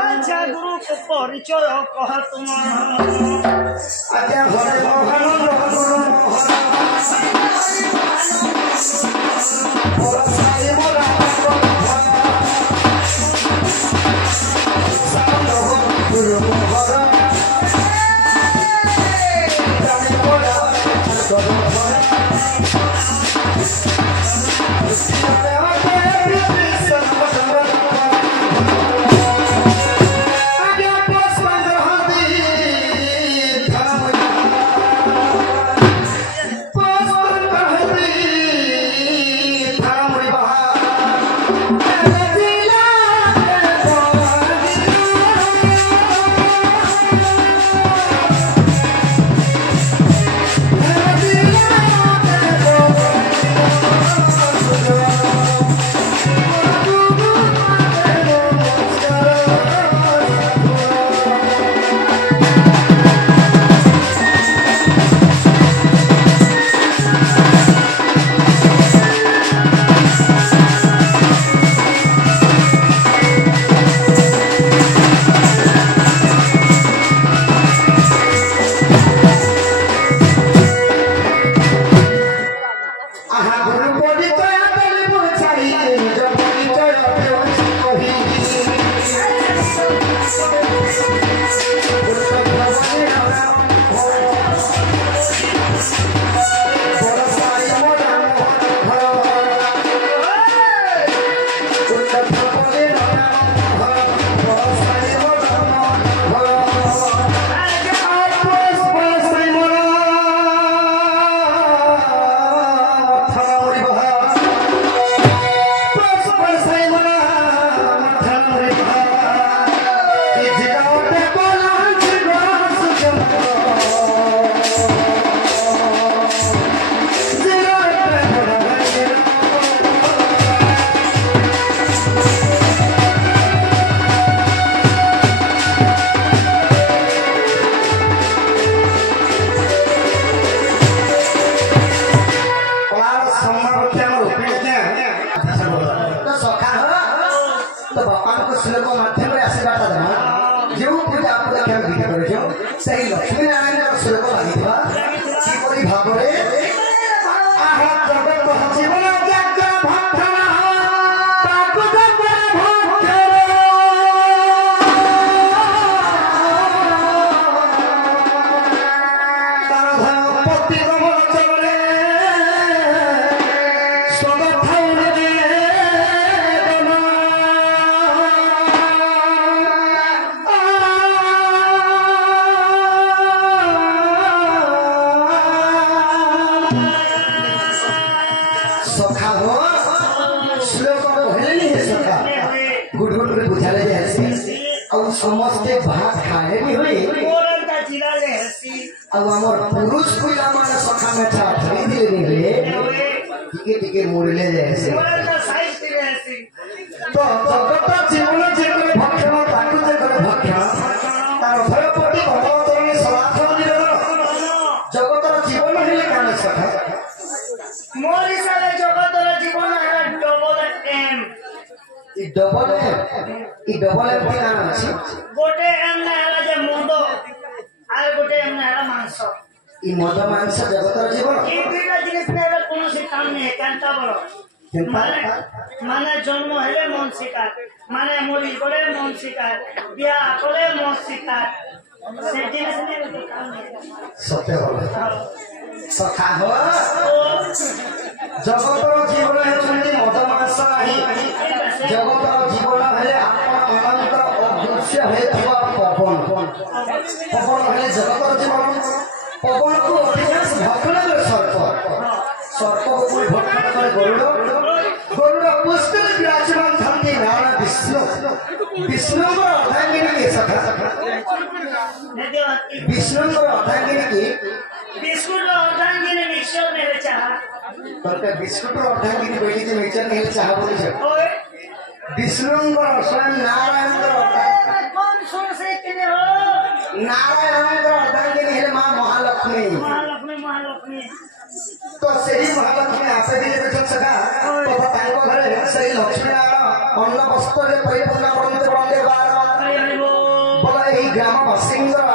अच्छा गुरु को परिचय कह तुम आज्ञा हरे मोहन गुरु सही लक्ष्मी नारायण श्लोक लगी भाव जीवन सखा हो श्लोक कहले सखा गुड गुड रे बुझाले हसी और समस्ते भात खाए भी होई मोरन का जिला ले हसी अब हमर पुरुष कोइला माने सखा में था धरी दिले निकले टिके टिके मोरले जैसे मोरन का साइज दिले हसी तो जगत जीवन जे करे भक्षण ताकु जे करे भक्षण तार भयपति भगवतने समाधान दिले जगतर जीवन हेले काने सखा मोरी साले जगतर जीवन है double M E double M की नाम अछि गोटे एम ना हला जे मुंडो आर गोटे एम ना हला मांस ई मद मांस जगतर जीवन ई दुईटा जिनिस ने हला कोनो से काम नहीं कांता बड़ माने जन्म हेले मन शिकार माने मोरी करे मन शिकार बिया करे मन शिकार से जिनिस ने काम नहीं सत्य बोले सखा हो जगतर जीवन हेछन्ती मद मांस नाही जगतर जीवन हेले आत्मा अनंतर अदृश्य हेतुवा पवन पवन हेले जगतर जीवन पवन को अधिकांश भक्षण करे सर्प सर्प को कोई भक्षण करे गरुड़ गरुड़ पुष्ट विराजमान थंती नारायण विष्णु विष्णु को अर्धांगिनी के सखा विष्णु को अर्धांगिनी की विष्णु रो अर्धांगिनी मिक्सर ने चाहा तोके विष्णु रो अर्धांगिनी बैठी जे मिक्सर ने चाहा बोली छ ओए विष्णु को स्वयं नारायण को कौन सुन से किने हो नारायण को अर्धांगिनी है मां महालक्ष्मी महालक्ष्मी तो सही महालक्ष्मी आपे भी बेचन सका तो बताइबो घरे सही लक्ष्मी नारायण ପରିପୂର୍ଣ୍ଣ କରନ୍ତୁ ବନ୍ଦେ ବାର ବୋଲ ଏହି ଗ୍ରାମବାସୀଙ୍କର